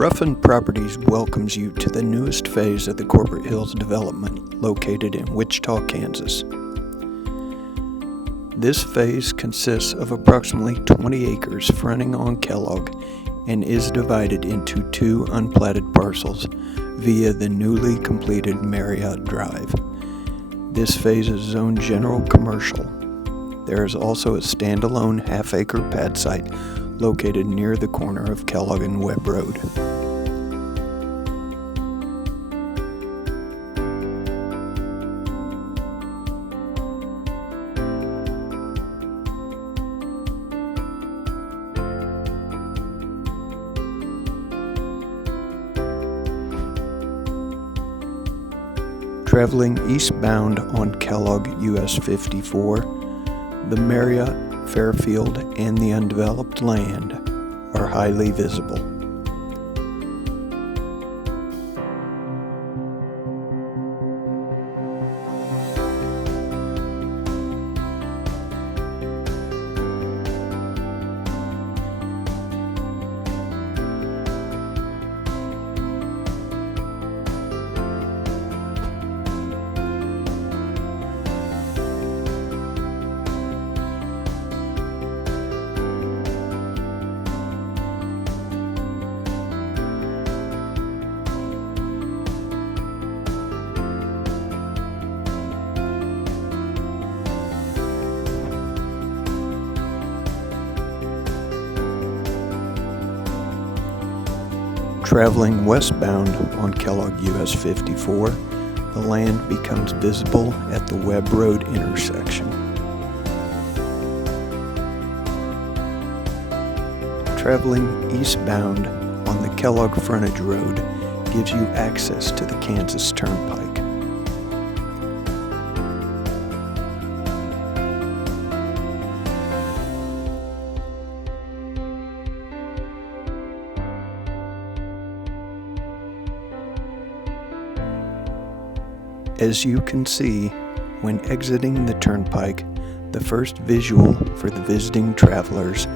Ruffin Properties welcomes you to the newest phase of the Corporate Hills development located in Wichita, Kansas. This phase consists of approximately 20 acres fronting on Kellogg and is divided into two unplatted parcels via the newly completed Marriott Drive. This phase is zoned general commercial. There is also a standalone half-acre pad site located near the corner of Kellogg and Webb Road. Traveling eastbound on Kellogg US 54, the Marriott, Fairfield, and the undeveloped land are highly visible. Traveling westbound on Kellogg US 54, the land becomes visible at the Webb Road intersection. Traveling eastbound on the Kellogg Frontage Road gives you access to the Kansas Turnpike. As you can see, when exiting the turnpike, the first visual for the visiting travelers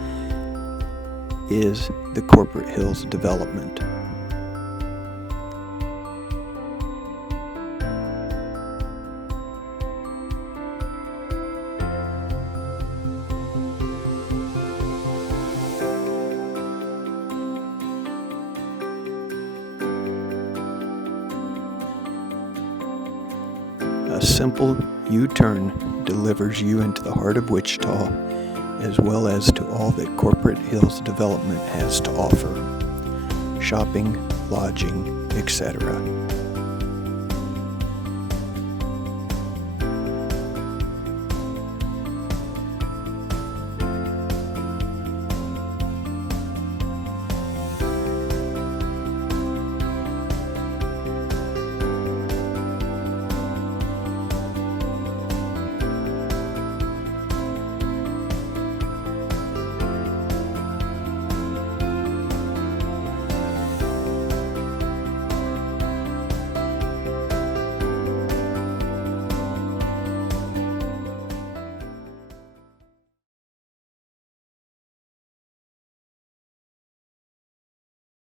is the Corporate Hills development. A simple U-turn delivers you into the heart of Wichita, as well as to all that Corporate Hills development has to offer: shopping, lodging, etc.